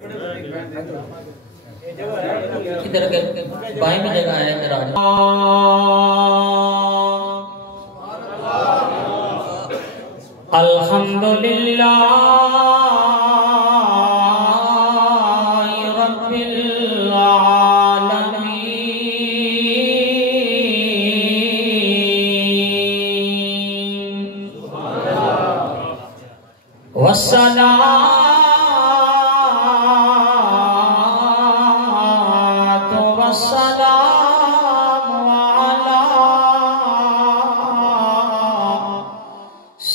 ادھر بائیں بھی جگہ ہے دراز الحمدللہ رب العالمین والسلام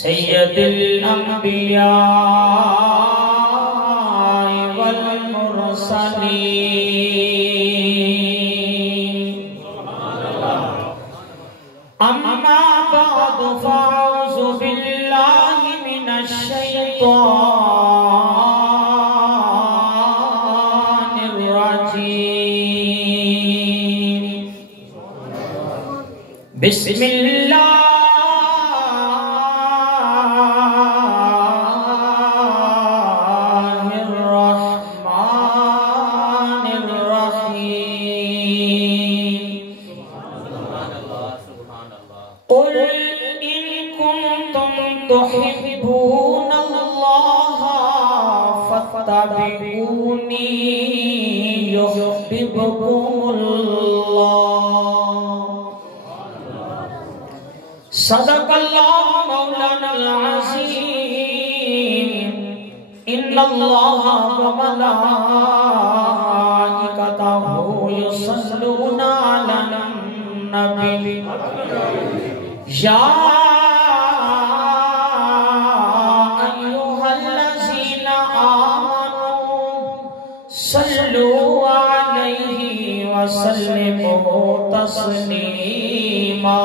سید الانبیاء والمرسلین اما بعد فاعوذ باللہ من الشیطان الرجیم بسم اللہ قل إن كنتم تحبون الله فاتبعوني يحببكم الله صدق الله مولانا العظيم إن الله وملائكته يصلون على النبي یا ایوہا الذین آمنوا صلو علیہ وسلموا تسلیما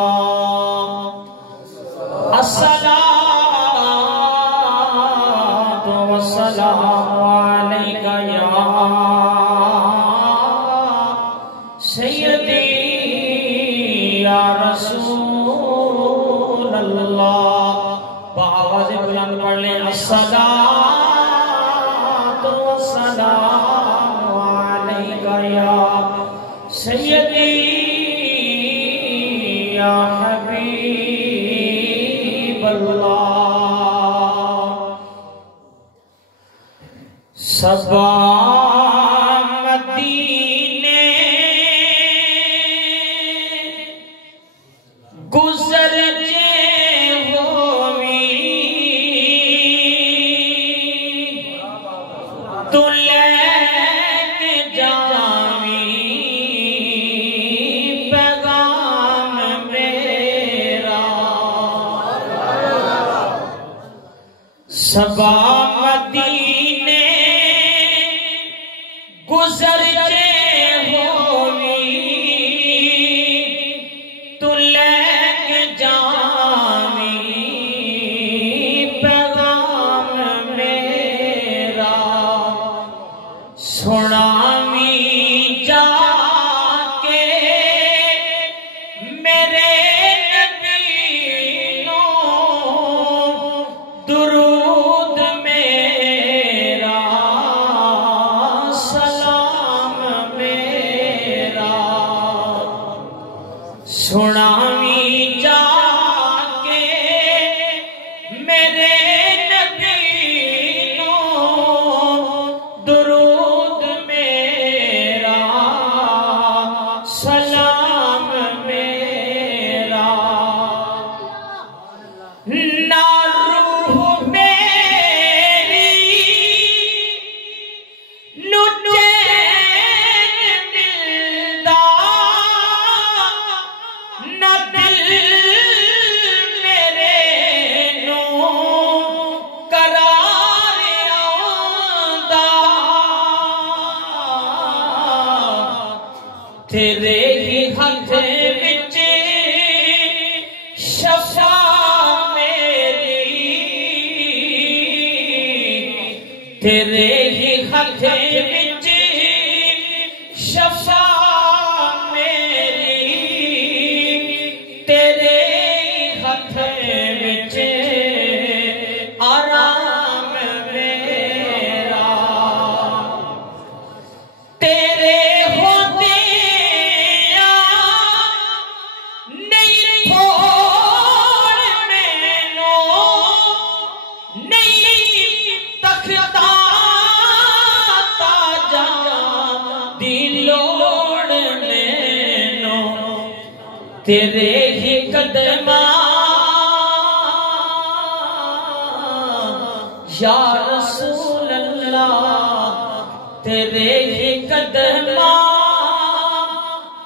الصلاۃ والسلام علیک یا سیدی یا رسول اللہ بآواز بلند پڑھ لیں الصلاۃ والسلام علیک یا سیدی یا حبیب اللہ صبا مدینے گزر صبا مدینے گزر جے ہوئی تو لے کے جامی پیغام میرا سنامی جا کے میرے نبی نو درود میرا سلام میرا سنامی جا کے میرے نبی نو درود میرا سلام میرا تیرے ہی ہاتھ وچ شفا میری تیرے ہی ہاتھ وچ شفا میری تیرے ہاتھ وچ آرام میرا تیرے ہی قدماں یا رسول اللہ تیرے ہی قدماں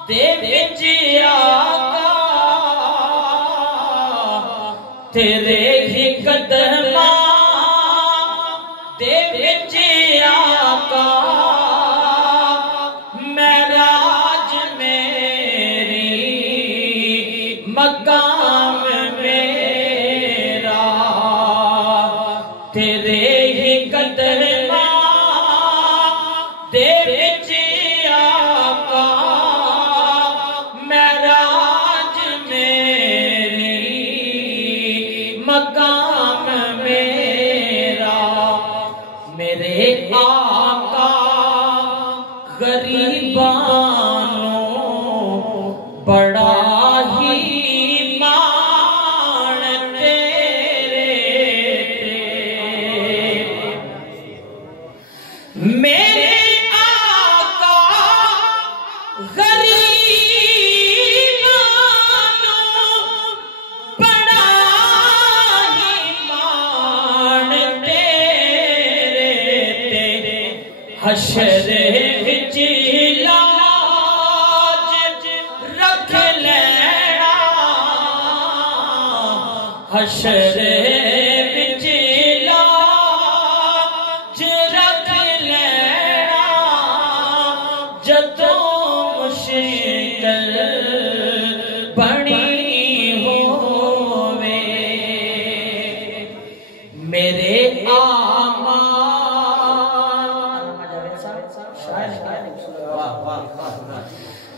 دے وچ آقا تیرے ہی قدماں دے وچ آقا معراج میری مقام میرا تیرے ہی قدماں دے وچ آقا معراج میری مقام میرا میرے آقا غریبانوں بڑا ہی مان تیرے میرے آقا غریبانوں بڑا ہی مان تیرے حشر وچ لاج رکھ لینا حشر وچ لاج رکھ لینا جدوں مشکل بنی ہووے میرے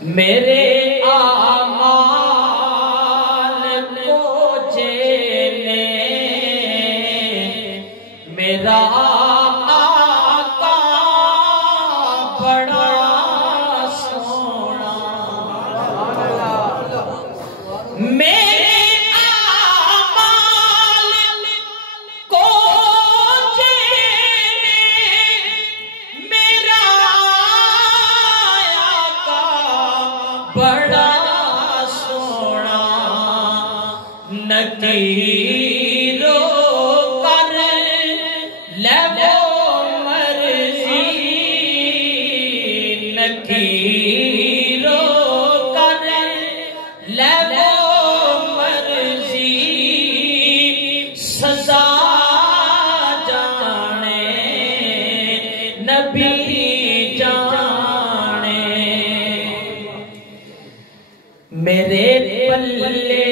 میرے اعمال کو جینے میرا آقا بڑا سونا میرے اعمال کو جینے میرا بڑا سونا نکیرو کر لے وہ مرضی نکیرو کر لے وہ مرضی سزا جانے نبی جانے میرے پلے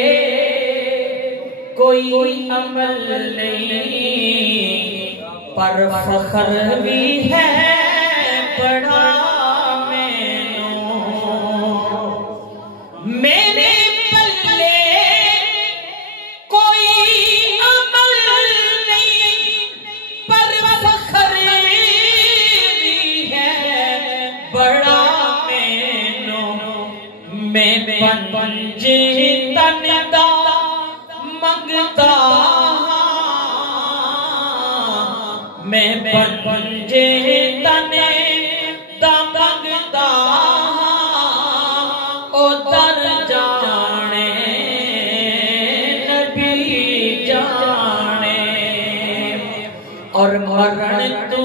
کوئی عمل نہیں پر فخر بھی ہے بڑا مینوں میرے پلے کوئی عمل نہیں پر فخر بھی ہے بڑا مینوں میں پنج تن دا منگتا میں پنج تن دا منگتا او در جانے نبی جانے اور مرن تو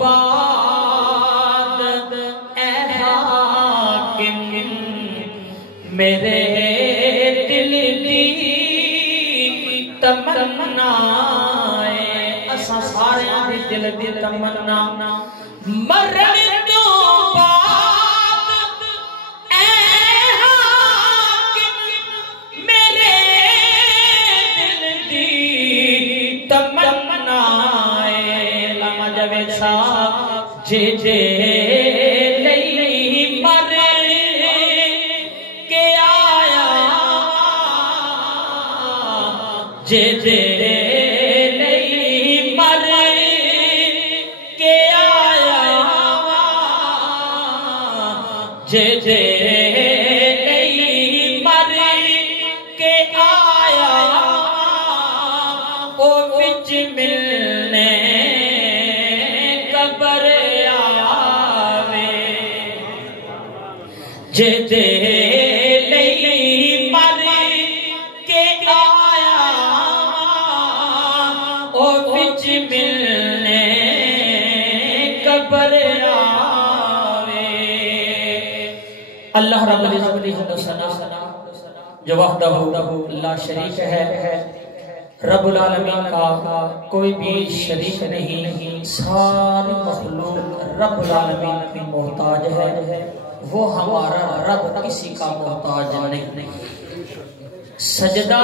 بعد اے حاکم میرے دل دی تمنا اساں سارے دل دی تمنا مرن تو بعد اے حاکم میرے دل دی تمنا لما جاوید صاحب جے لئی مر کے آیا جے لئی مر کے آیا جے لئی مر کے آیا او وچ ملنے قبر آوے جے لئی اللہ رب العزت کی حمد و ثنا جو وحدہ لا شریک ہے، رب العالمین کا کوئی بھی شریک نہیں، ساری مخلوق رب العالمین کی محتاج ہے، وہ ہمارا رب کسی کا محتاج نہیں۔ سجدہ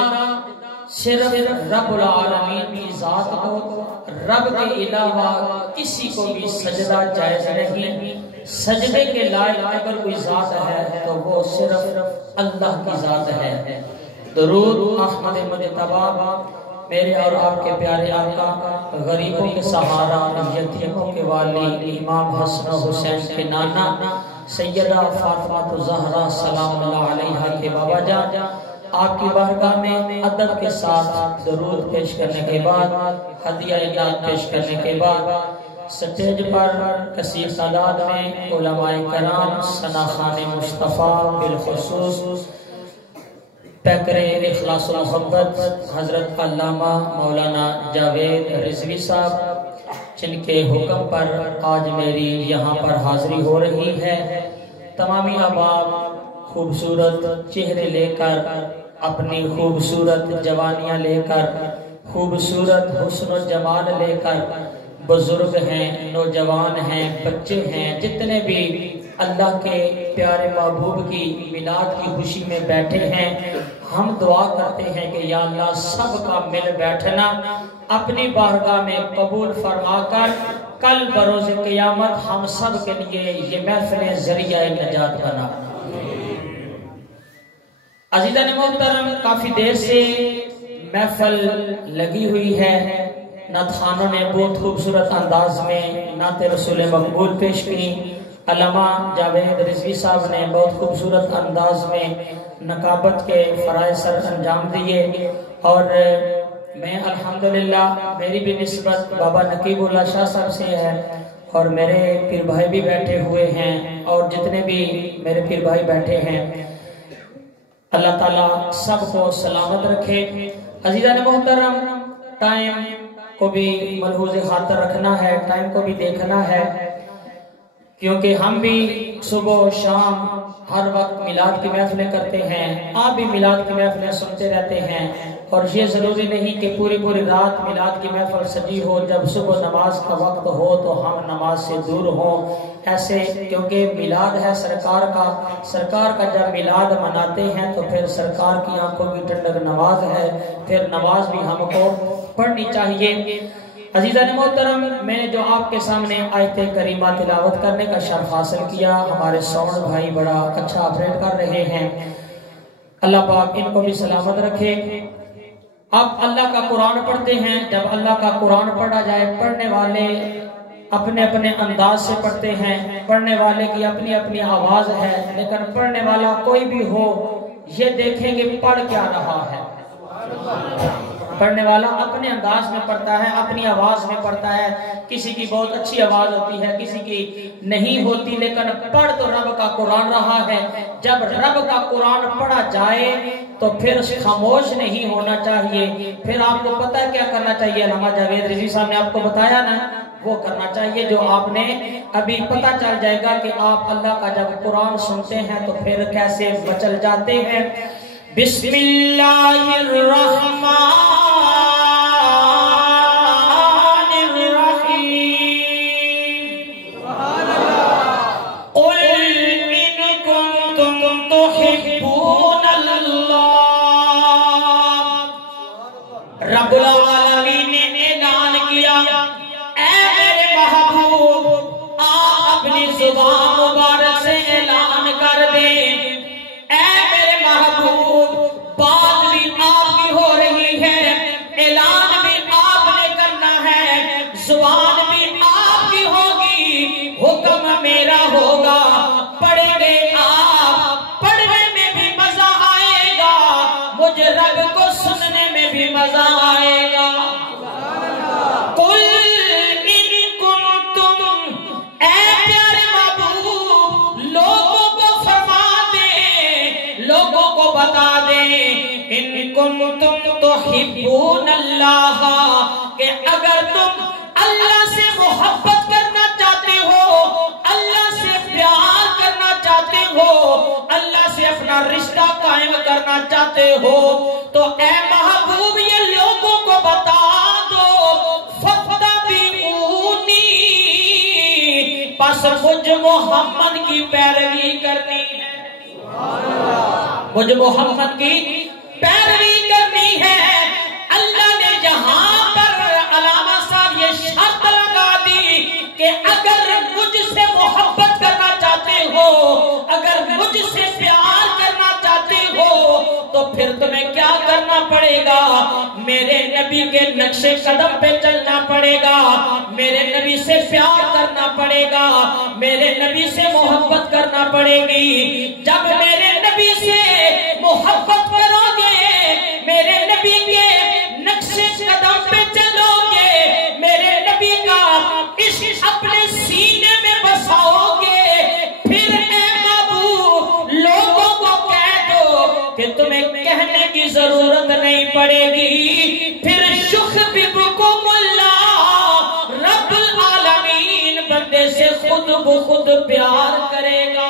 صرف رب العالمین کی ذات کو، رب کے علاوہ کسی کو بھی سجدہ جائز نہیں۔ سجدے کے لائق اگر کوئی ذات ہے تو وہ صرف اللہ کی ذات ہے۔ درود احمد مجتبی میرے اور آپ کے پیارے آقا، غریبوں کے سہارا، یتیموں کے والی، امام حسن و حسین کے نانا، سیدہ فاطمہ الزہرا سلام اللہ علیہا کے بابا جان، آپ کی بارگاہ میں ادب کے ساتھ درود پیش کرنے کے بعد، ہدیہ انعام پیش کرنے کے بعد، سٹیج پر کثیر تعداد میں علماء کرام، ثنا خوان مصطفیٰ، بالخصوص پیکر اخلاص و محبت حضرت علامہ مولانا جاوید رضوی صاحب، جن کے حکم پر آج میری یہاں پر حاضری ہو رہی ہے، تمامی احباب خوبصورت چہرے لے کر، اپنی خوبصورت جوانیاں لے کر، خوبصورت حسن و جمال لے کر، بزرگ ہیں، نوجوان ہیں، بچے ہیں، جتنے بھی اللہ کے پیارے محبوب کی میلاد کی خوشی میں بیٹھے ہیں، ہم دعا کرتے ہیں کہ یا اللہ سب کا مل بیٹھنا اپنی بارگاہ میں قبول فرما کر کل بروز قیامت ہم سب کے لیے یہ محفل ذریعہ نجات بنا۔ عزیزان محترم، کافی دیر سے محفل لگی ہوئی ہے، نعت خوانوں نے بہت خوبصورت انداز میں نعت رسول مقبول پیش کی، علامہ جاوید رضوی صاحب نے بہت خوبصورت انداز میں نقابت کے فرائض سر انجام دیے، اور میں الحمدللہ میری بھی نسبت بابا نقیب اللہ شاہ صاحب سے ہے، اور میرے پیر بھائی بھی بیٹھے ہوئے ہیں، اور جتنے بھی میرے پیر بھائی بیٹھے ہیں، اللہ تعالیٰ سب کو سلامت رکھے۔ عزیزان محترم، ٹائم کو بھی ملحوظ خاطر رکھنا ہے، ٹائم کو بھی دیکھنا ہے، کیونکہ ہم بھی صبح و شام ہر وقت میلاد کی محفلیں کرتے ہیں، آپ بھی میلاد کی محفلیں سنتے رہتے ہیں، اور یہ ضروری نہیں کہ پوری رات میلاد کی محفل سجی ہو، جب صبح نماز کا وقت ہو تو ہم نماز سے دور ہوں، ایسے، کیونکہ میلاد ہے سرکار کا جب میلاد مناتے ہیں تو پھر سرکار کی آنکھوں کی ٹھنڈک نماز ہے، پھر نماز بھی ہم کو پڑھنی چاہیے۔ عزیزان محترم، میں نے جو آپ کے سامنے آیت کریمہ تلاوت کرنے کا شرف حاصل کیا، ہمارے ساؤنڈ بھائی بڑا اچھا آپریٹ کر رہے ہیں، اللہ پاک ان کو بھی سلامت رکھے۔ اب اللہ کا قرآن پڑھتے ہیں، جب اللہ کا قرآن پڑھا جائے، پڑھنے والے اپنے اپنے انداز سے پڑھتے ہیں، پڑھنے والے کی اپنی اپنی آواز ہے، لیکن پڑھنے والا کوئی بھی ہو، یہ دیکھیں گے پڑھ کیا رہا ہے۔ پڑھنے والا اپنے انداز میں پڑھتا ہے، اپنی آواز میں پڑھتا ہے، کسی کی بہت اچھی آواز ہوتی ہے، کسی کی نہیں ہوتی، لیکن پڑھ تو رب کا قرآن رہا ہے۔ جب رب کا قرآن پڑھا جائے تو پھر خاموش نہیں ہونا چاہیے، پھر آپ کو پتہ ہے کیا کرنا چاہیے، علامہ جاوید رضوی صاحب نے آپ کو بتایا نا، وہ کرنا چاہیے جو آپ نے ابھی پتہ چل جائے گا کہ آپ اللہ کا جب قرآن سنتے ہیں تو پھر کیسے بچل جاتے ہیں۔ بسم اللہ الرحمن رب العالمین نے اعلان کیا، اے میرے محبوب، آپ اپنی زبان مبارک سے اعلان کر دیں، اے میرے محبوب، بات بھی آپ کی ہو رہی ہے، اعلان بھی آپ نے کرنا ہے، زبان بھی آپ کی ہوگی، حکم میرا ہوگا، پڑھیں گے آپ، پڑھنے میں بھی مزہ آئے گا، مجھے رب کو سننے میں بھی مزہ آئے گا۔ قل ان کنتم، اے پیارے محبوب، لوگوں کو فرما دیں، لوگوں کو بتا دیں، ان کنتم تحبون اللہ، کہ اگر تم اللہ سے محبت کرنا چاہتے ہو، اللہ سے پیار کرنا چاہتے ہو، اپنا رشتہ قائم کرنا چاہتے ہو تو اے محبوب یہ لوگوں کو بتا دو فَاتَّبِعُونِی، پس مجھ محمد کی پیروی کرنی ہے، مجھ محمد کی پیروی کرنی ہے۔ اللہ نے یہاں پر علامہ صاحب یہ شرط لگا دی کہ اگر مجھ سے محبت کرنا چاہتے ہو، اگر مجھ سے پیار کرنا چاہتے ہو تو پھر تمہیں کیا کرنا پڑے گا؟ میرے نبی کے نقش قدم پہ چلنا پڑے گا، میرے نبی سے پیار کرنا پڑے گا، میرے نبی سے محبت کرنا پڑے گی۔ جب میرے نبی سے محبت کرو گے، میرے نبی کے نقش قدم پہ چلو گے، میرے نبی کا عشق اپنے سینے میں بساؤ گے، پھر اے محبوب لوگوں کو کہہ دو کہ تمہیں کہنے کی ضرورت نہیں پڑے گی، پھر یحببکم اللہ رب العالمین بندے سے خود بخود پیار کرے گا،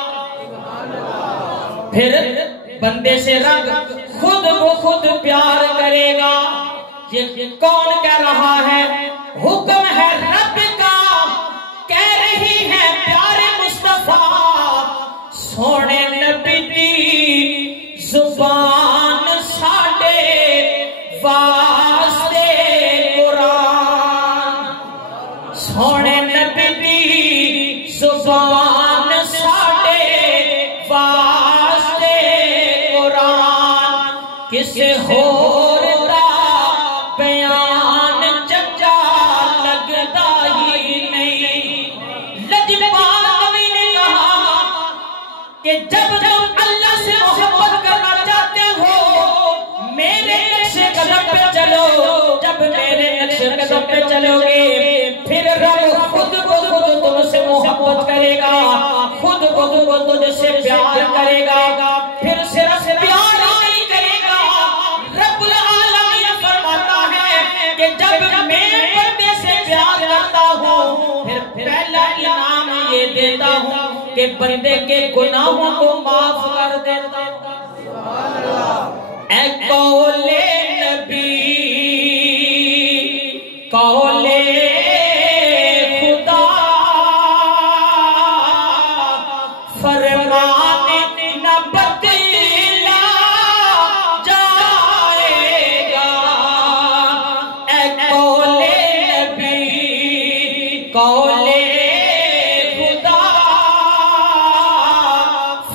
پھر بندے سے رب خود بخود پیار کرے گا۔ یہ کون کہہ رہا ہے؟ حکم ہے رب کا، کہہ رہی ہے پیارے مصطفیٰ سونے نبی دی زبان ساڈے واسطے قرآن، سونے نبی دی زبان ساڈے واسطے قرآن، کسے ہور دا بیان چنگا لگدا ہی نہیں۔ لجپال نبی نے کہا کہ جب تم اللہ سے محبت کرنا چاہتے ہو میرے نقش قدم پہ چلو، جب میرے نقش قدم پہ چلو گے پھر رب خود بخود تم سے محبت کرے گا، خود بخود تجھ سے پیار کرے گا، پھر صرف پیار نہیں کرے گا۔ رب العالمین فرماتا ہے کہ جب میں بندے سے پیار کرتا ہوں پھر پہلا انعام یہ دیتا ہوں کہ بندے کے گناہوں کو معاف کر دیتا ہوں۔ اے قول نبی قول خدا فرمان نہ بدلا جائے گا، اے قول نبی قول خدا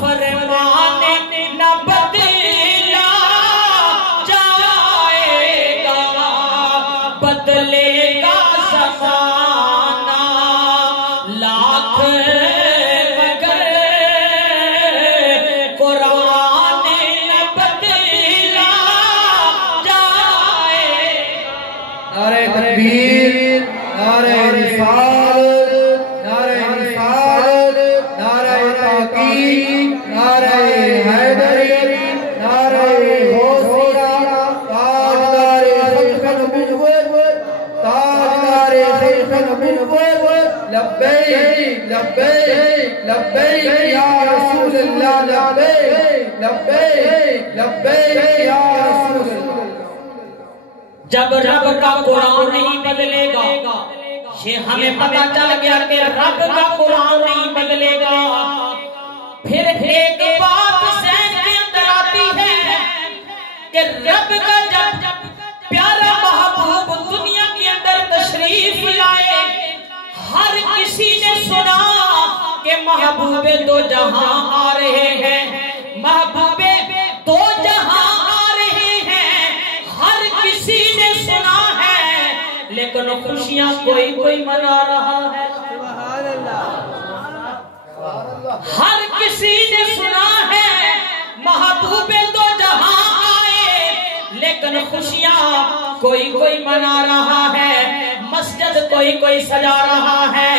فرمان نہ بدلا جائے گا، بدلے گا زمانہ لاکھ مگر قرآن نہ بدلا جائے گا۔ نعرہ تکبیر، نعرہ رسالت، نعرہ رسالت، نعرہ تحقیق، نعرہ حیدری، نعرہ غوثیہ، تاجدار شیخ نبوت، تاجدار شیخ نبوت، لبیک لبیک لبیک یا رسول اللہ، لبیک لبیک لبیک یا رسول اللہ۔ جب رب کا قرآن نہیں بدلے گا، یہ ہمیں پتہ چل گیا کہ رب کا قرآن نہیں بدلے گا، پھر ایک بات ذہن کے اندر آتی ہے کہ رب کا جب پیارا محبوب دنیا کے اندر تشریف لائے، ہر کسی نے سنا کہ محبوب دو جہاں آ رہے ہیں، محبوب دو جہاں آ رہے ہیں، ہر کسی نے سنا ہے، لیکن خوشیاں کوئی منا رہا ہے۔ ہر کسی نے سنا ہے محبوب دو جہاں آئے، لیکن خوشیاں کوئی منا رہا ہے، مسجد کوئی سجا رہا ہے،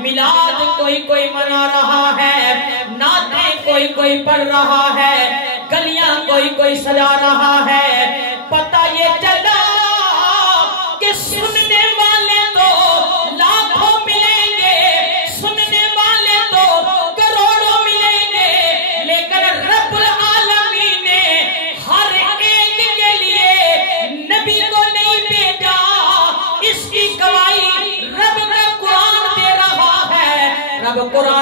میلاد کوئی منا رہا ہے، نعتیں کوئی پڑھ رہا ہے، گلیاں کوئی سجا رہا ہے۔ پتہ یہ چلا کہ سننے والے تو لاکھوں ملیں گے، سننے والے تو کروڑوں ملیں گے، لیکن رب العالمین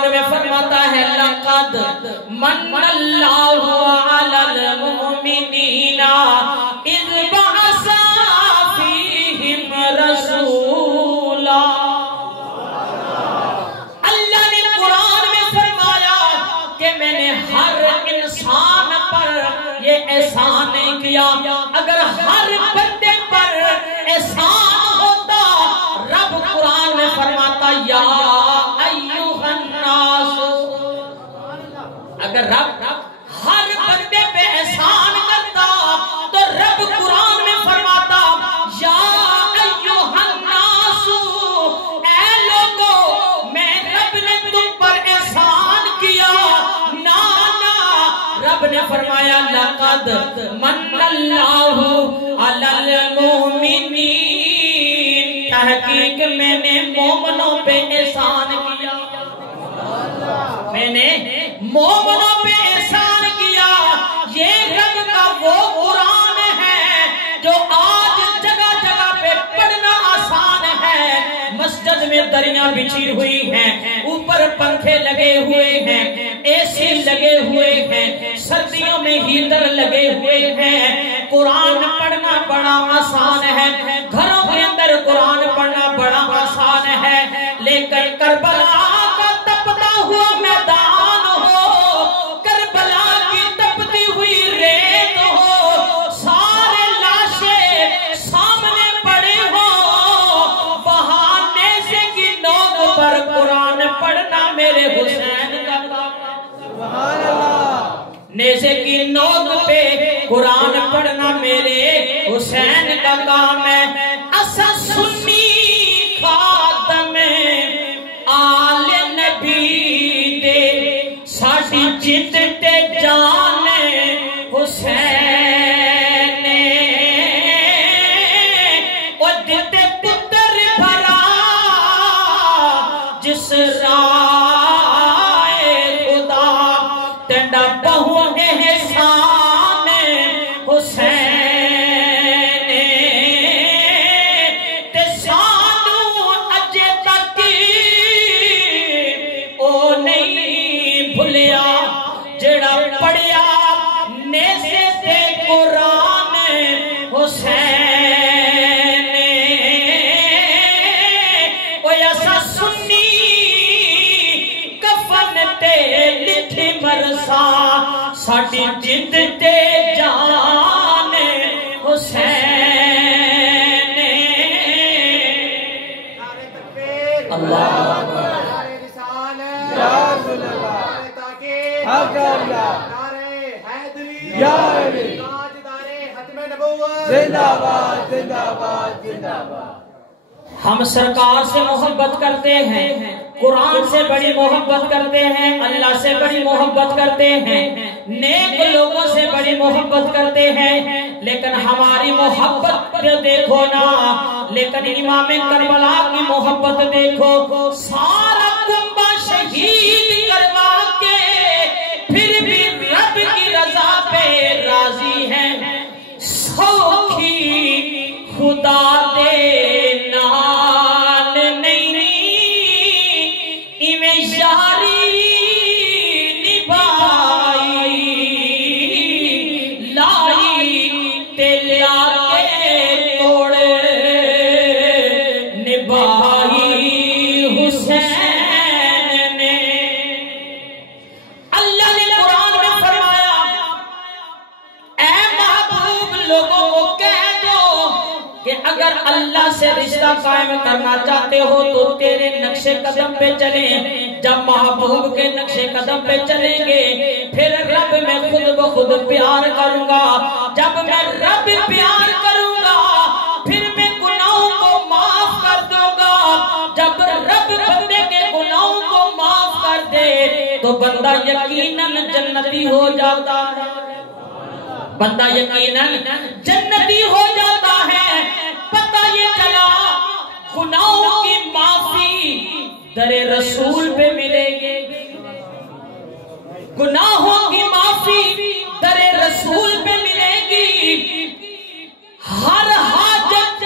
قرآن میں فرماتا ہے لقد من اللہ علی المؤمنین اذ بعث فیہم رسولا. اللہ نے قرآن میں فرمایا کہ میں نے ہر انسان پر یہ احسان نہیں کیا. اگر ہر بندے پر احسان ہوتا رب قرآن میں فرماتا یا ایھا الناس. اگر رب ہر بندے پہ احسان کرتا تو رب قرآن میں فرماتا یا ایھا الناس، اے لوگو میں رب نے تم پر احسان کیا. رب نے فرمایا لقد من اللہ علی المؤمنین، تحقیق میں نے مومنوں پہ احسان کیا. میں نے مومنوں پہ احسان کیا. یہ رب کا وہ قرآن ہے جو آج جگہ جگہ پہ پڑھنا آسان ہے. مسجد میں دریاں بچھی ہوئی ہیں، اوپر پنکھے لگے ہوئے ہیں، اے سی لگے ہوئے ہیں، سردیوں میں ہیٹر لگے ہوئے ہیں. قرآن پڑھنا بڑا آسان ہے، گھروں کے اندر قرآن پڑھنا بڑا آسان ہے. لیکن کربلا کا تپتا ہوا میدان ہو، کربلا کی تپتی ہوئی ریت ہو، سارے لاشیں سامنے پڑے ہوں، وہاں نیزے کی نوک پر قرآن پڑھنا میرے حسین کا کام ہے. نیزے کی نوک پہ قرآن پڑھنا میرے حسین کا کام ہے. اسا سنی خاتم آل نبی دے، ساڑی جت تے جان حسین، او دتے پتر بھرا جس رائے خدا، تنڈا بہو احسان حسین. تے سانو اجے تک او نہیں بھلیا جڑا پڑھیا نیزے تے قرآن حسین. او ایسا سنی کفن تے لکھی مرسا، ساڑی جد تے جان حسین. اللہ نعرہ رسالت یا رسول اللہ، نعرہ تحقیق حق اللہ، نعرہ حیدری یا علی، تاجدار ختم نبوت زندہ باد زندہ باد زندہ باد. ہم سرکار سے محبت کرتے ہیں، قرآن سے بڑی محبت کرتے ہیں، اللہ سے بڑی محبت کرتے ہیں، نیک لوگوں سے بڑی محبت کرتے ہیں. لیکن ہماری محبت دیکھو نا، لیکن امام کربلا کی محبت دیکھو. سارا کنبہ شہید کروا کے پھر بھی رب کی رضا پہ راضی ہیں. سوکھی خدا دے نال نہیں ایویں یاری نبھائی، لائی تے لیا کے توڑ نبھائی حسین نے. اللہ نے قرآن میں فرمایا اے محبوب لوگوں کو کہہ دو کہ اگر اللہ سے رشتہ قائم کرنا چاہتے ہو تو تیرے نقش قدم پہ چلیں. جب محبوب کے نقش قدم پہ چلیں گے پھر رب میں خود بخود پیار کروں گا. جب میں رب پیار کروں گا پھر میں گناہوں کو معاف کر دوں گا. جب رب بندے کے گناہوں کو معاف کر دے تو بندہ یقیناً جنتی ہو جاتا ہے. بندہ یقیناً جنتی ہو جاتا ہے. پتہ یہ چلا گناہوں کی معافی در رسول پہ ملے گی، گناہوں کی معافی در رسول پہ ملے گی. ہر حاجت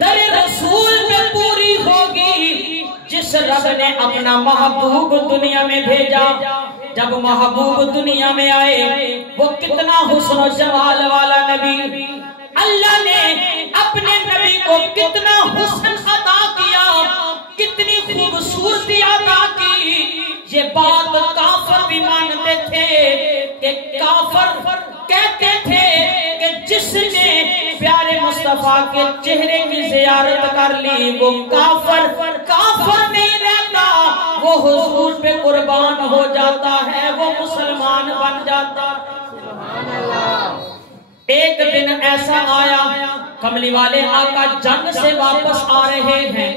در رسول پہ پوری ہوگی. جس رب نے اپنا محبوب دنیا میں بھیجا. جب محبوب دنیا میں آئے وہ کتنا حسن و جمال والا نبی, اللہ نے اپنے نبی کو کتنا حسن عطا کیا, کتنی خوبصورتی عطا کی. یہ بات کافر بھی مانتے تھے کہ کافر کہتے تھے کہ جس نے پیارے مصطفیٰ کے چہرے کی زیارت کر لی وہ کافر نہیں رہتا, وہ حضور پہ قربان ہو جاتا ہے, وہ مسلمان بن جاتا. سبحان اللہ. ایک دن ایسا آیا کملی والے آقا جنگ سے واپس آ رہے ہیں,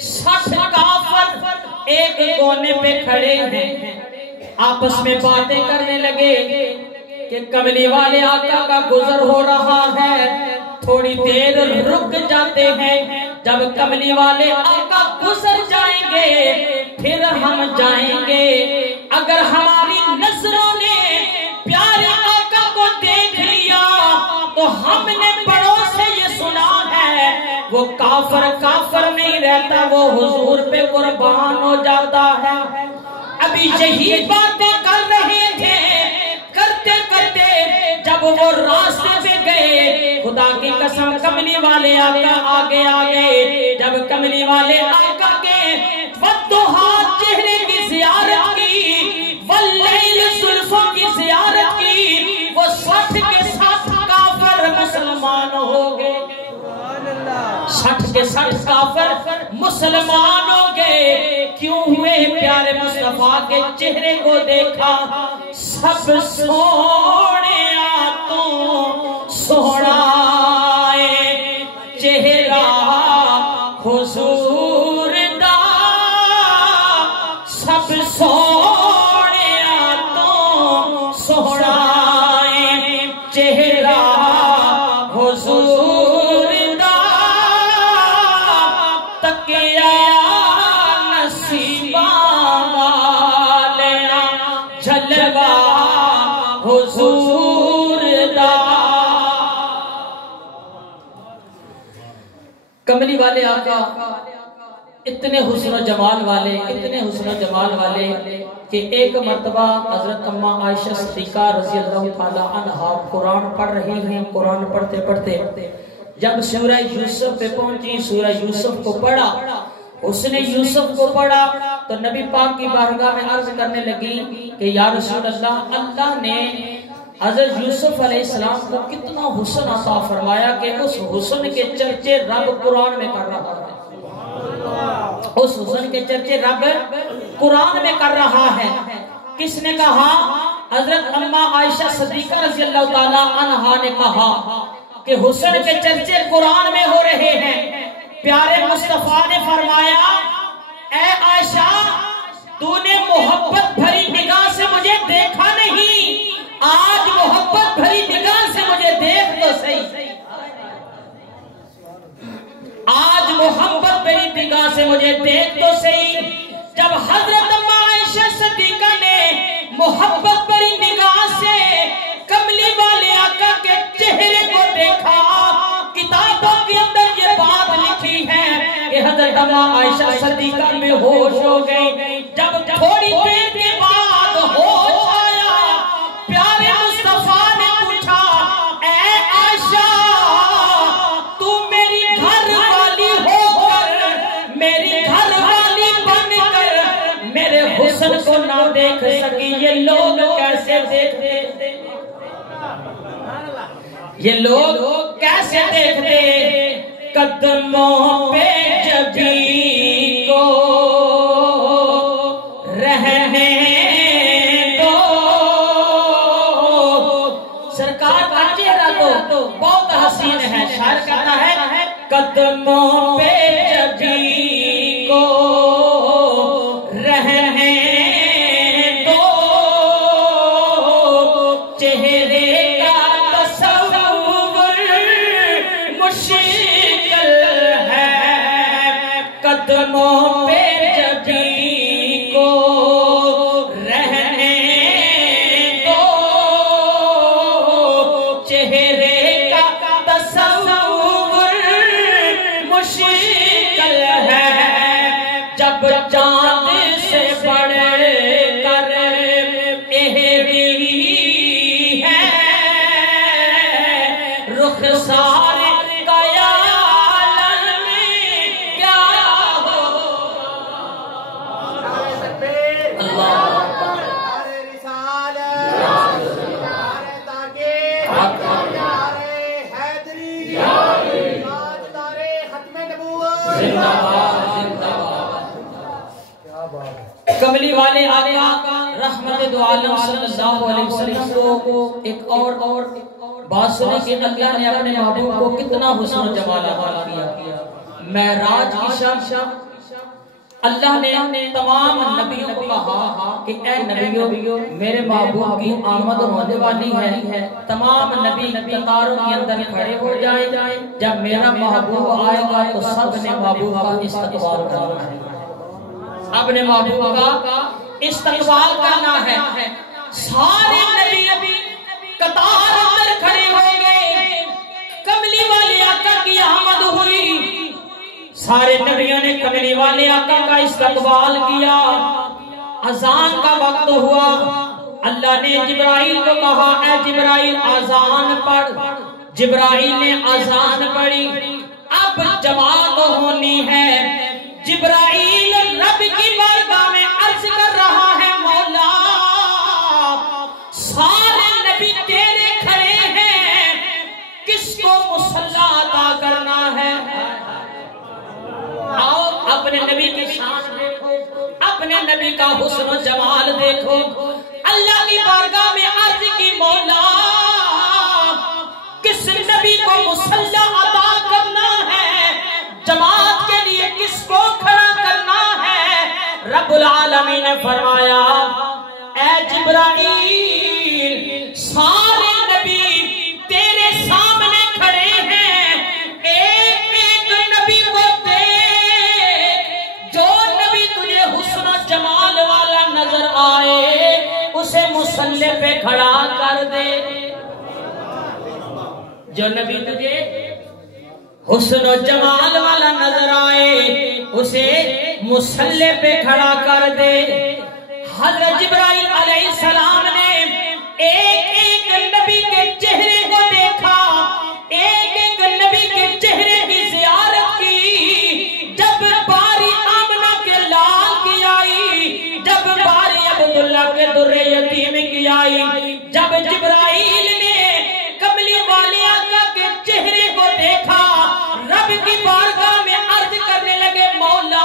60 کافر ایک کونے پہ کھڑے ہیں, آپس میں باتیں کرنے لگے کہ کملی والے آقا کا گزر ہو رہا ہے, تھوڑی دیر رک جاتے ہیں, جب کملی والے آقا گزر جائیں گے پھر ہم جائیں گے. اگر ہماری نظروں نے پیارے آقا کو دیکھ لیا تو ہم نے بڑوں سے یہ سنا ہے وہ کافر نہیں رہتا, وہ حضور پہ قربان ہو جاتا ہے. ابھی یہی باتیں کر رہے تھے, کرتے کرتے جب وہ راستے پہ گئے, خدا کی قسم کملی والے آقا آگے, جب کملی والے آقا کے والضحا چہرے کی زیارت کی, واللیل زلفوں کی زیارت کی, وہ 60 کے 60 کافر مسلمان ہو گئے. 60 کے 60 کافر مسلمان ہو گئے. کیوں ہوئے؟ پیارے مصطفیٰ کے چہرے کو دیکھا. سب سونے تو سونا چہرہ حضور دا, سب سونے تو سونا چہرہ حضور دا, تکیا نصیبہ والا جلوہ حضور دا. کملی والے آقا اتنے حسن و جمال والے, اتنے حسن و جمال والے کہ ایک مرتبہ حضرت اماں عائشہ صدیقہ رضی اللہ تعالی عنہا قرآن پڑھ رہی ہیں. قرآن پڑھتے پڑھتے جب سورہ یوسف پہ پہنچی, سورہ یوسف کو پڑھا, اس نے یوسف کو پڑھا تو نبی پاک کی بارگاہ میں عرض کرنے لگی کہ یا رسول اللہ, اللہ نے حضرت یوسف علیہ السلام کو کتنا حسن عطا فرمایا کہ اس حسن کے چرچے رب قرآن میں کر رہا ہے. اس حسن کے چرچے رب قرآن میں کر رہا ہے. کس نے کہا؟ حضرت اماں عائشہ صدیقہ رضی اللہ تعالی عنہا نے کہا کہ حسن کے چرچے قرآن میں ہو رہے ہیں. پیارے مصطفیٰ نے فرمایا اے عائشہ تو نے محبت بھری نگاہ سے مجھے دیکھا نہیں, آج محبت بھری نگاہ سے مجھے دیکھ تو صحیح, آج محبت بھری نگاہ سے مجھے دیکھ تو صحیح. جب حضرت اماں عائشہ صدیقہ نے محبت بھری نگاہ سے کملی والے آقا کے چہرے کو دیکھا, کتابوں کے اندر یہ بات لکھی ہے کہ حضرت اماں عائشہ صدیقہ میں ہوش ہو گئی. جب تھوڑی دیر کے بعد ہوش آیا, پیارے مصطفیٰ نے پوچھا اے عائشہ تو میری گھر والی ہو کر, میری گھر والی بن کر میرے حسن کو نہ دیکھ سکی, یہ لوگ کیسے دیکھتے, یہ لوگ کیسے دیکھتے. قدموں پہ جبھی کو رہنے دو, سرکار کا چہرہ تو بہت حسین ہے. شاعر کہتا ہے قدموں پہ جبھی کو رہنے دو, چہرے کا تصور مشکل ہے, قدموں پہ جبھی کو رہنے دو, چہرے کا تصور مشکل ہے. جب چاند سارے قیالن میں کیا ہو اللہ نعرہ رسالت نعرہ تحقیق نعرہ حیدری تاجدار ختم نبوت زندہ باد زندہ باد کملی والے آقا رحمت دو عالم صلی اللہ علیہ وسلم کو ایک اور بات سنے کہ اللہ نے اپنے محبوب کو کتنا حسن و جمال عطا کیا معراج کی شب اللہ نے تمام نبیوں کو کہا کہ اے نبیوں میرے محبوب کی آمد ہونے والی ہے تمام نبی قطاروں کے اندر کھڑے ہو جائیں جب میرا محبوب آئے گا تو سب نے محبوب کا استقبال کرنا ہے اپنے محبوب کا استقبال کرنا ہے سارے نبی قطار اندر کھڑے ہوں گے کملی والے آقا کی آمد ہوئی سارے نبیوں نے کملی والے آقا کا استقبال کیا اذان کا وقت ہوا اللہ نے جبرائیل کو کہا اے جبرائیل اذان پڑھ جبرائیل نے اذان پڑھی اب جماعت ہونی ہے جبرائیل رب کی بارگاہ میں عرض کر رہا ہے مولا سارے نبی تیرے کھڑے ہیں کس کو مصلی عطا کرنا ہے آؤ اپنے نبی کی شان دیکھو اپنے نبی کا حسن و جمال دیکھو اللہ کی بارگاہ میں عرض کی مولا کس نبی کو مصلی عطا کرنا ہے جماعت کے لیے کس کو کھڑا کرنا ہے رب العالمین نے فرمایا اے جبرائیل سارے نبی تیرے سامنے کھڑے ہیں ایک ایک نبی کو دیکھ جو نبی تجھے حسن و جمال والا نظر آئے اسے مصلی پہ کھڑا کر دے جو نبی تجھے حسن و جمال والا نظر آئے اسے مصلی پہ کھڑا کر دے حضرت جبرائیل علیہ السلام نے ایک ایک نبی کے چہرے کو دیکھا ایک ایک نبی کے چہرے کی زیارت کی جب باری آمنہ کے لال کی آئی جب باری عبداللہ کے در یتیم کی آئی جب جبرائیل نے کملی والے آقا کے چہرے کو دیکھا رب کی بارگاہ میں عرض کرنے لگے مولا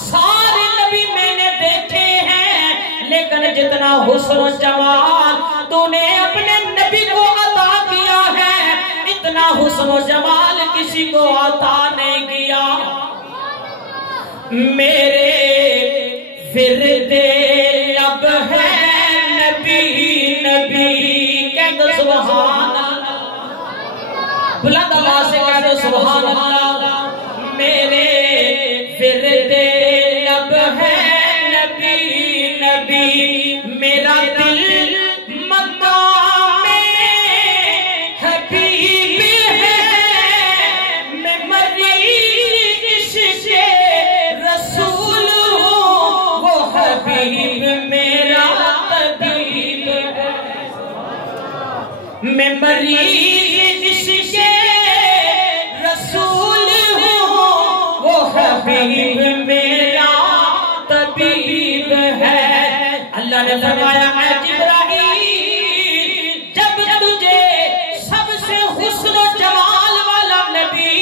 سارے نبی میں نے دیکھے ہیں لیکن جتنا حسن و جمال تو نے اپنے نبی کو عطا کیا ہے اتنا حسن و جمال کسی کو عطا نہیں کیا میرے ورد اب ہے نبی نبی کہہ دو سبحان اللہ بلند آواز سے کہہ دو سبحان اللہ میرے ورد اب ہے نبی نبی میرا دل مقام حبیب ہے میں مریض عشق رسول ہوں وہ حبیب میرا طبیب ہے میں مریض عشق رسول ہوں وہ حبیب میرا طبیب ہے اللہ نے فرمایا اے جبرائیل جب تجھے سب سے حسن و جمال والا نبی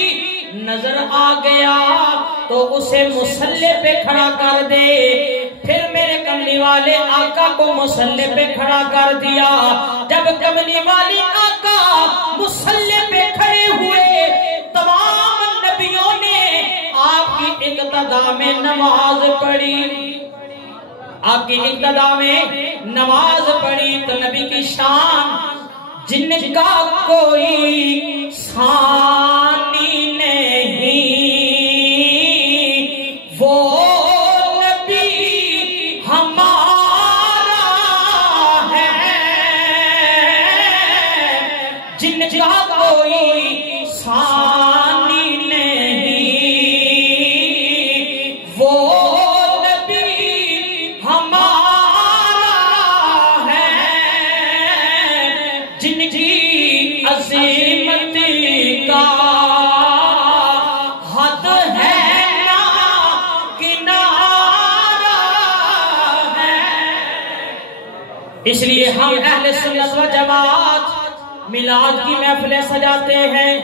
نظر آ گیا تو اسے مصلی پہ کھڑا کر دے پھر میرے کملی والے آقا کو مصلی پہ کھڑا کر دیا جب کملی والے آقا مصلی پہ کھڑے ہوئے تمام نبیوں نے آپ کی اقتدا میں نماز پڑھی آپ کی اقتدا میں نماز پڑھی تو نبی کی شان جن کا کوئی ثانی نہیں وہ نبی ہمارا ہے جن کا کوئی ثانی نہیں وہ عظیمت اس لیے ہم اہل سنت و جماعت میلاد کی محفلیں سجاتے ہیں.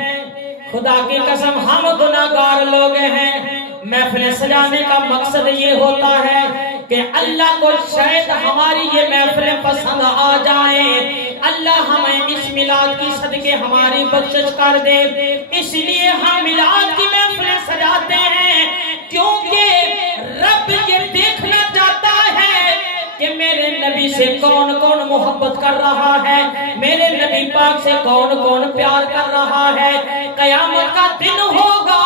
خدا کی قسم ہم گناہگار لوگ ہیں. محفلیں سجانے کا مقصد یہ ہوتا ہے کہ اللہ کو شاید ہماری یہ محفلیں پسند آ جائیں, اللہ ہمیں اس میلاد کی صدقے ہماری بخشش کر دے. اس لیے ہم میلاد کی محفلیں سجاتے ہیں کیونکہ رب یہ دیکھنا چاہتا ہے کہ میرے نبی سے کون کون محبت کر رہا ہے, میرے نبی پاک سے کون کون پیار کر رہا ہے. قیامت کا دن ہوگا,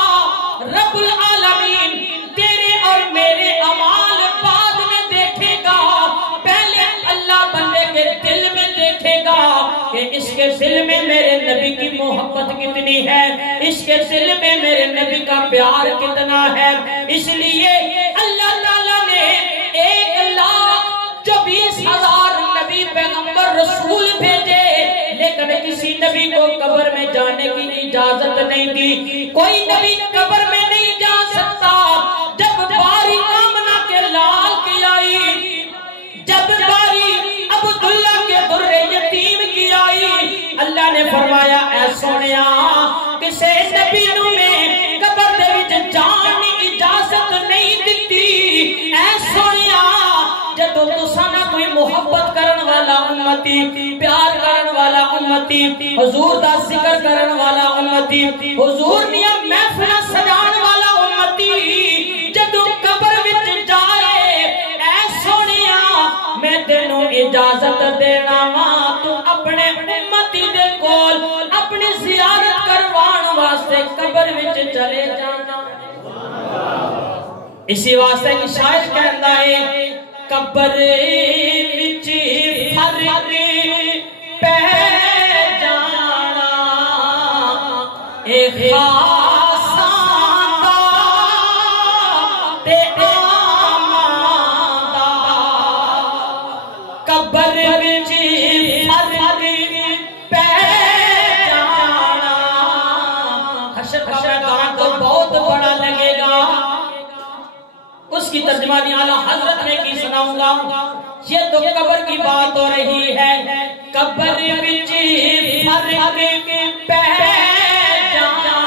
رب العالمین تیرے اور میرے اعمال بعد میں دیکھے گا, پہلے اللہ بندے کے دل میں دیکھے گا کہ اس کے دل میں میرے نبی کی محبت کتنی ہے, اس کے دل میں میرے نبی کا پیار کتنا ہے. اس لیے اللہ تعالیٰ نے 1,20,000 نبی پیغمبر رسول بھیجے, لیکن کسی نبی کو قبر میں جانے کی اجازت نہیں دی. کوئی نبی قبر میں نہیں جا سکتا. جب باری آمنہ کے لال کی آئی, جب باری عبداللہ کے در یتیم کی آئی, اللہ نے فرمایا اے سونیا کسے نبی نو میں قبر دے وچ جان کی اجازت نہیں دیتی. اے سونیا جدو تساں نہ کوئی محبت کرن والا امتی, پیار کرن والا امتی, حضور دا ذکر کرن والا امتی, حضور دیا محفل سجان والا امتی جدو قبر وچ جائے, اے سونیا میں تینوں اجازت دینا وا تو اپنے امتی دے کول اپنی زیارت کروان واسطے قبر وچ چلے جانا. اسی واسطے کہ شاید کہندا ہے قبر وچ فرق پہ جانا اے خاصاں دا تے آماں دا, قبر وچ فرق پہ جانا. حشر کا میدان تو بہت بڑا لگے گا, اس کی ترجمانی اعلیٰ حضرت نے کی سناؤں گا. یہ تو قبر کی بات ہو رہی ہے. قبر وچ فرق پہ جانا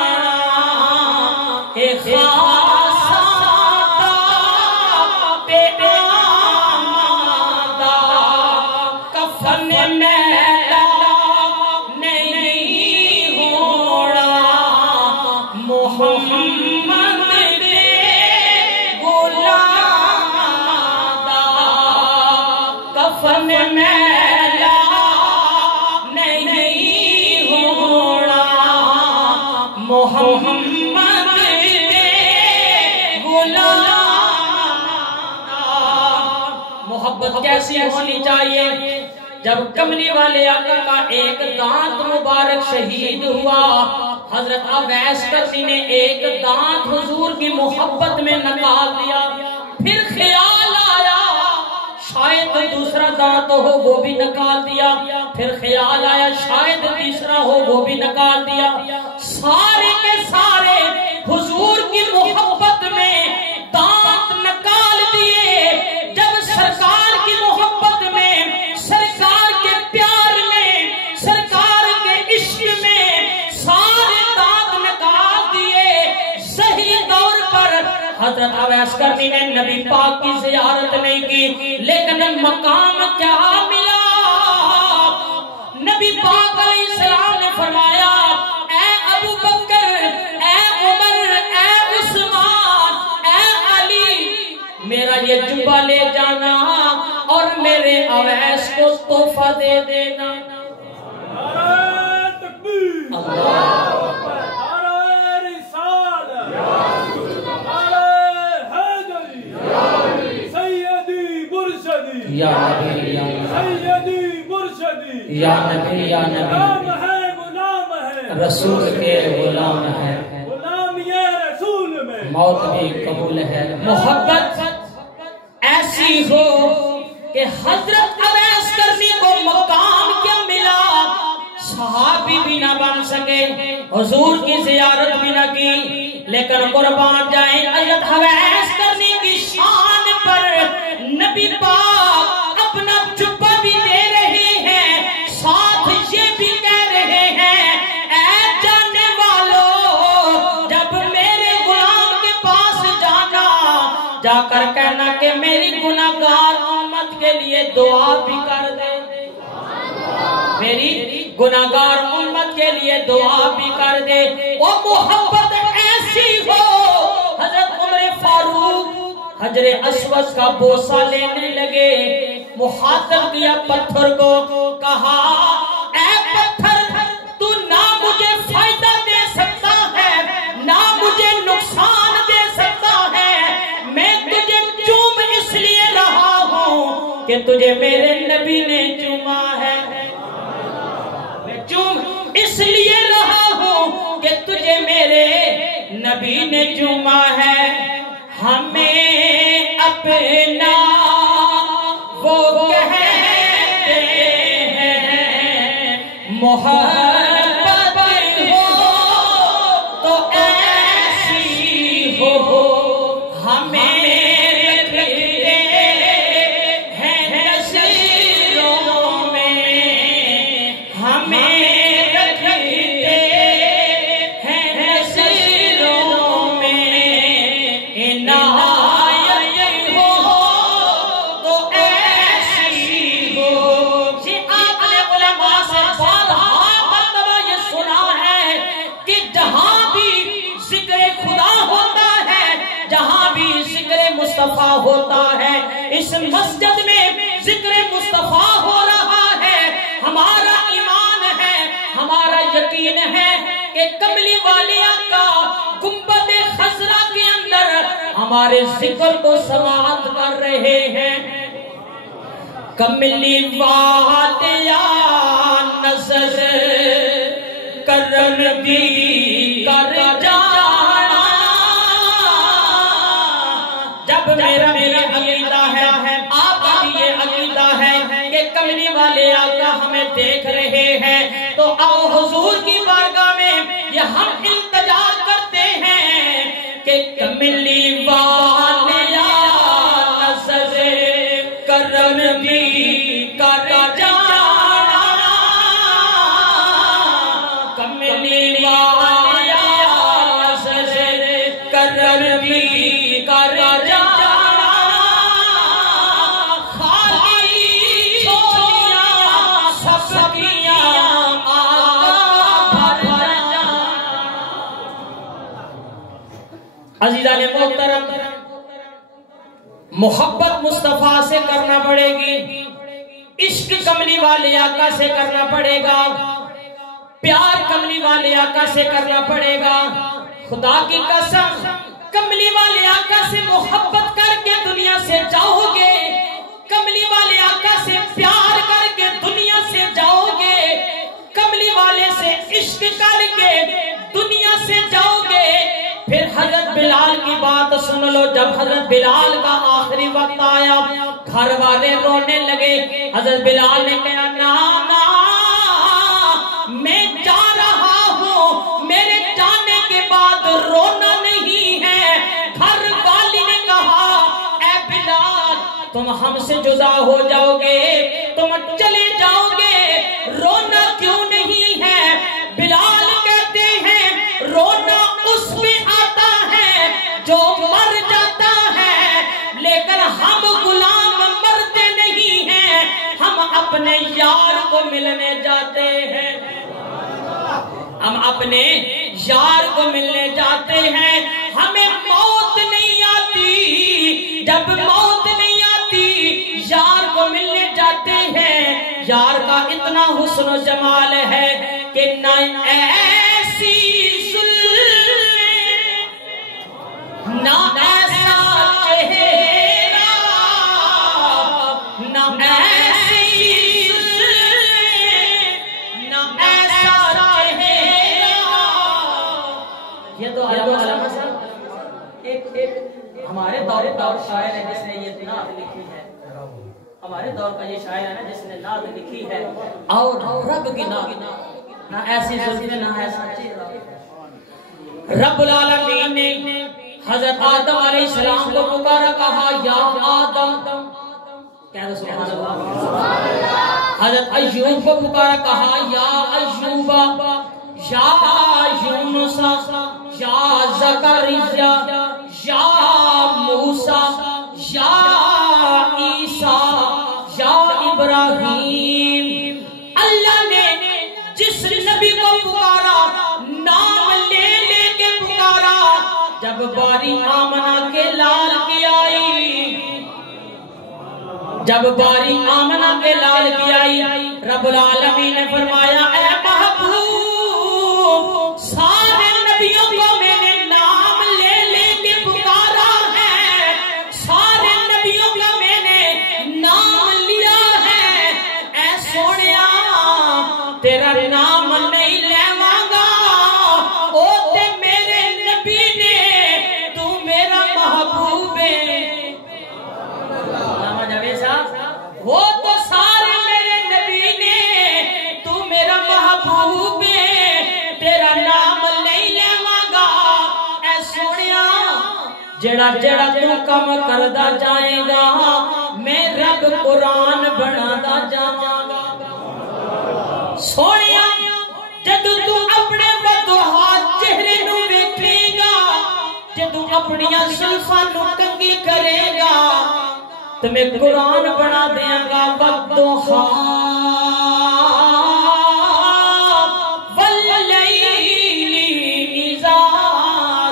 اے خاصاں دا تے آماں دا, کفن میلا نہیں ہونا محمد کفن میلا نہیں ہونا محمد غلام. محبت کیسی ہونی چاہیے؟ جب کملی والے آقا کا ایک دانت مبارک شہید ہوا, حضرت اویس کرنی نے ایک دانت حضور کی محبت میں نکال دیا. پھر خیال آیا شاید دوسرا دانت ہو, وہ بھی نکال دیا. پھر خیال آیا شاید تیسرا ہو, وہ بھی نکال دیا. سارے کے سارے حضور کی محبت میں دانت نکال دیے. جب سرکار کی محبت میں, سرکار کے پیار میں, سرکار کے عشق میں سارے دانت نکال دیے. صحیح طور پر حضرت اویس کرنی نے نبی پاک کی زیارت نہیں کی, لیکن مقام کیا ملا؟ نبی پاک علیہ السلام نے فرمایا اے ابو بکر, اے عمر, اے عثمان, اے علی, میرا یہ جبہ لے جانا اور میرے اویس کو تحفہ دے دینا. اللہ یا نبی یا سیدی مرشدی, یا نبی یا نبی, غلام ہے رسول کے غلام ہے, غلام یہ رسول میں موت بھی قبول ہے. محبت ایسی ہو کہ حضرت اویس کرنی کو مقام کیا ملا, صحابی بھی نہ بن سکے, حضور کی زیارت بھی نہ کی, لیکن قربان جائیں حضرت اویس کرنی کی شان پر نبی پاک اپنا جبہ بھی دے کے لیے دعا بھی کر دے، میری گناہگار امت کے لیے دعا بھی کر دے۔ وہ محبت ایسی ہو، حضرت عمر فاروق حجر اسود کا بوسہ لینے لگے، مخاطب کیا پتھر کو، کہا اے پتھر تو نہ مجھے فائدہ دے سکتا ہے نہ مجھے نقصان دے سکتا ہے، میں تجھے چوم اس لیے رہا ہوں کہ تجھے میرے نبی نے چوما ہے، میں چوم اس لیے رہا ہوں کہ تجھے میرے نبی نے چوما ہے۔ ہمیں اپنا وہ کہتے ہیں، محبت ہو تو ایسی ہو، ہمیں رکھتے ہیں نظروں میں، ہمیں رکھتے ہیں نظروں میں، عنایت ہو تو ایسی ہو۔ یہ آپ نے علماء سے بارہا مرتبہ یہ سنا ہے کہ جہاں بھی ذکر خدا ہوتا ہے، جہاں بھی ذکر مصطفیٰ ہوتا ہے، اس مسجد میں ذکر مصطفیٰ ہو رہا ہے، ہمارا ایمان ہے، ہمارا یقین ہے کہ کملی والے آقا گنبد خضرا کے اندر ہمارے ذکر کو سماعت کر رہے ہیں۔ کملی والیا نظر کرم بھی کر جانا، جب میرا عقیدہ ہے، آپ کا بھی یہ عقیدہ ہے کہ کملی والے آقا ہمیں دیکھ رہے ہیں، تو آؤ حضور کی بارگاہ میں یہ ہم التجا کرتے ہیں کہ کملی والیا نظر کرم بھی کر جانا، کملی والیا نظر کرم بھی کر جانا، خالی چھوڑیاں سب کیاں آقا بھر جانا۔ عزیزان محترم، محبت مصطفیٰ سے کرنا پڑے گی، عشق کملی والے آقا سے کرنا پڑے گا، پیار کملی والے آقا سے کرنا پڑے گا۔ خدا کی قسم، کملی والے آقا سے محبت کر کے دنیا سے جاؤ گے، کملی والے آقا سے پیار کر کے دنیا سے جاؤ گے، کملی والے سے عشق کر کے دنیا سے جاؤ گے۔ پھر حضرت بلال کی بات سن لو، جب حضرت بلال کا آخری وقت آیا، گھر والے رونے لگے، حضرت بلال نے کہا نا میں جا رہا ہوں، میرے جانے کے بعد رونا نہیں ہے۔ گھر والی نے کہا اے بلال تم ہم سے جدا ہو جاؤ گے، تم چلے جاؤ گے، رونا کیوں نہیں ہے؟ بلال کہتے ہیں رونا اس پہ آتا ہے جو مر جاتا ہے، لیکن ہم غلام مرتے نہیں ہیں، ہم اپنے یار کو ملنے جاتے ہیں، ہم اپنے یار کو ملنے جاتے ہیں، ہمیں موت نہیں آتی، جب موت نہیں آتی یار کو ملنے جاتے ہیں۔ یار کا اتنا حسن و جمال ہے کہ نہ ایسی نہ ایسا چہرہ، نہ ایسی نہ ایسا چہرہ۔ یہ تو علامہ صاحب ایک ہمارے دور کا شاعر ہے جس نے یہ نعت لکھی ہے، ہمارے دور کا یہ شاعر ہے نا جس نے نعت لکھی ہے، اور رب کی نعت، نہ ایسی زلفیں نہ ایسا چہرہ۔ رب العالمین نے حضرت آدم علیہ السلام کو پکارا، کہا یا آدم، کہہ دو سبحان اللہ۔ حضرت ایوب کو پکارا، کہا یا ایوب، یا یونس، یا زکریا، یا موسیٰ، یا عیسیٰ، ابراہیم، اللہ نے جس نبی کو پکارا نام لے لے کے پکارا، جب باری آمنہ کے لال کی آئی، جب باری آمنہ کے لال کی آئی، رب العالمین نے فرمایا اے محبوب سارے نبیوں کو میں نے نام لے لے کے پکارا ہے، سارے نبیوں کا میں نے نام لیا ہے، اے سونیا تیرا نام نہیں لیواں گا، او تے میرے نبی نے، تو میرا محبوب ہے۔ وہ تو سارے میرے نبی نے، تو میرا محبوب ہے، تیرا نام نہیں لیواں گا۔ اے سونیا جڑا جڑا تو کم کردا جائے گا میں رب قرآن بنادا جاواں گا۔ سونیا جدو تو اپنے فتوحات چہرے نو ویکھے گا، جدو اپنیاں زلفاں نو کنگھی کرے گا، تو میں قرآن بنا دیاں گا۔ والضحا واللیل اذا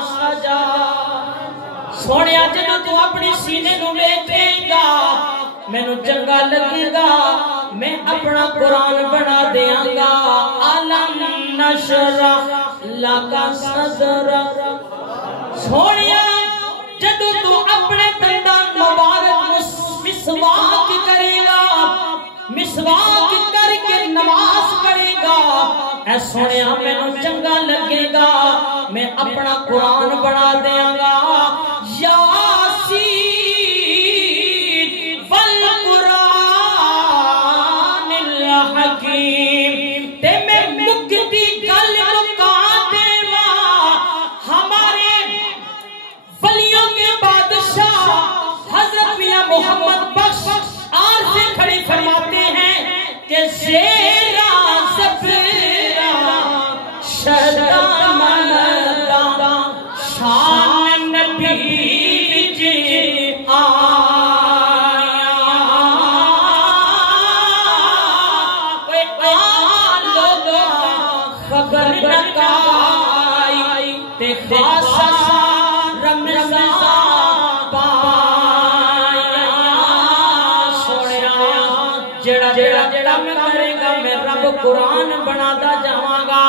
سجا، سونیا جدو تو اپنی سینے نو ویکھے گا مینوں چنگا لگے گا، میں اپنا قرآن بنا دیاں گا۔ علم نشرح لک صدرک، سونیا جدو تو اپنے دندان مبارک مسواک کرے گا، مسواک کر کے نماز پڑھے گا، اے سونیا مینوں چنگا لگے گا، میں اپنا قرآن بنا دیاں گا۔ یاسین والقرآن الحکیم، تے میں مکتی گل مکا دیواں، ہمارے ولیوں کے بادشاہ حضرت میاں محمد بخش آج سے کھڑی فرماتے ہیں کہ زیرا زبرا شدا مندا شان نبی وچ آیا، آن لوگاں خبر نہ کائی تے خاصا رمضان جڑا میں کرے گا میں رب قرآن بنادا جاواں گا۔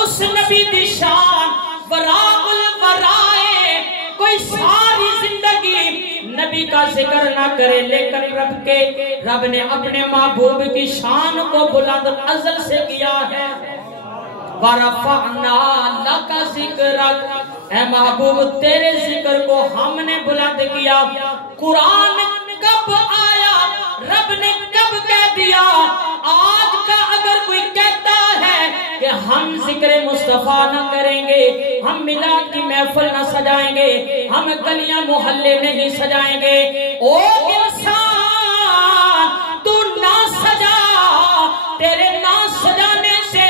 اس نبی دی شان وراء الورائے، کوئی ساری زندگی نبی کا ذکر نہ کرے، لیکن رب نے اپنے محبوب کی شان کو بلند ازل سے کیا ہے۔ وَرَفَعْنَا لَكَ ذِكْرَكَ، اے محبوب تیرے ذکر کو ہم نے بلند کیا۔ قرآن کب آیا، رب نے کب کہہ دیا؟ آج کا اگر کوئی کہتا ہے کہ ہم ذکر مصطفیٰ نہ کریں گے، ہم میلاد کی محفل نہ سجائیں گے، ہم گلیاں محلے نہیں سجائیں گے، او انسان تو نہ سجا، تیرے نہ سجانے سے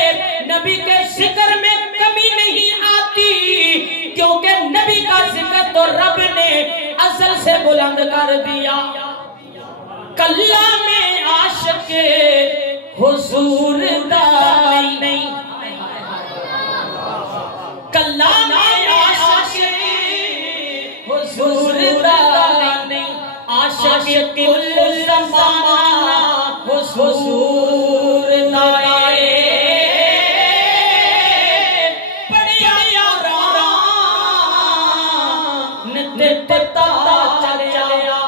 نبی کے ذکر میں کمی نہیں آتی، کیونکہ نبی کا ذکر تو رب نے ازل سے بلند کر دیا۔ کلام عاشق حضور دا نہیں، کلام عاشق حضور دا نہیں، عاشق کل زمانہ حضور دا ہے۔ پڑھیا قرآن تے پتہ چلیا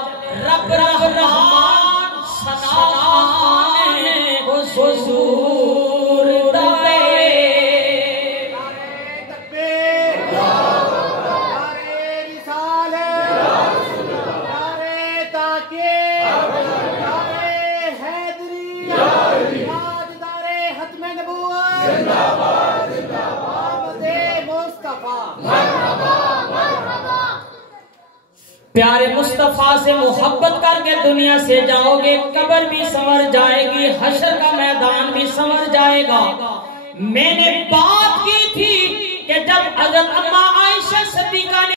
رب رحمان حضور دے۔ تکبیر، نعرہ رسالت، نعرہ تحقیق، نعرہ حیدری، تاجدار ختم نبوت، آمد مصطفیٰ۔ پیارے مصطفیٰ سے محبت کر کے دنیا سے جاؤ گے، قبر بھی سنور جائے گی، حشر کا میدان بھی سنور جائے گا۔ میں نے بات کی تھی کہ جب حضرت اماں عائشہ صدیقہ نے